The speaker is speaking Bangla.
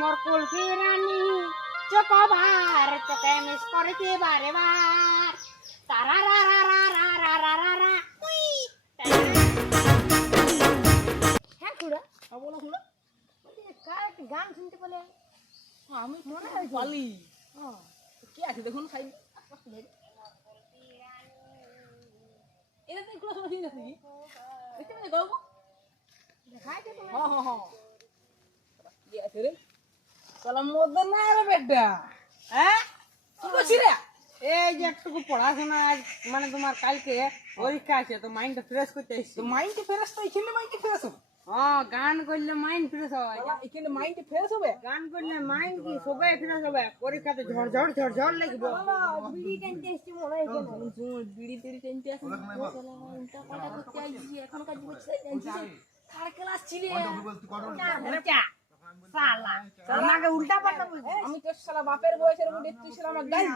মোর কুলফি রানী চকোবার তোকে মিস করেছি বারে বার তারা রা রা রা রা রা রা রা রা উই হ্যাঁ খুড়া বলো খুড়া কার একটা গান শুনতে পেলে আমি মনে হয় পালি কি আছে দেখুন খাই এটা তুই খুড়া শোনা ঠিক আছে কি দেখতে পেলে গল্প দেখাইতে তুমি হ্যাঁ কি আছে রে সালাম মদ না রে বেটা হ্যাঁ কি করছিস রে এই যে একটু পড়াশোনা মানে তোমার কালকে পরীক্ষা আছে তো মাইন্ডটা ফ্রেশ করতে এসেছি। তো মাইন্ড ফ্রেশ তো এখানে মাইন্ড ফ্রেশ হবে হ্যাঁ গান করলে মাইন্ড ফ্রেশ হয়, এখানে মাইন্ড ফ্রেশ হবে গান করলে মাইন্ড কি সবাই ফ্রেশ হবে, পরীক্ষাতে ঝড়ঝড় ঝড়ঝড় লাগবে। বিড়ি টানতে এসছি মনে হয় কেন বিড়ি টিড়ি টেনতে আসে উল্টা পাল্টা করতে আইছি এখন কাজ করছে থার্ড ক্লাস ছিলে সালা আমাকে উল্টা পাল্টা বলছিস আমি তো শালা বাপের বয়সের মধ্যে তুই শালা আমার গাল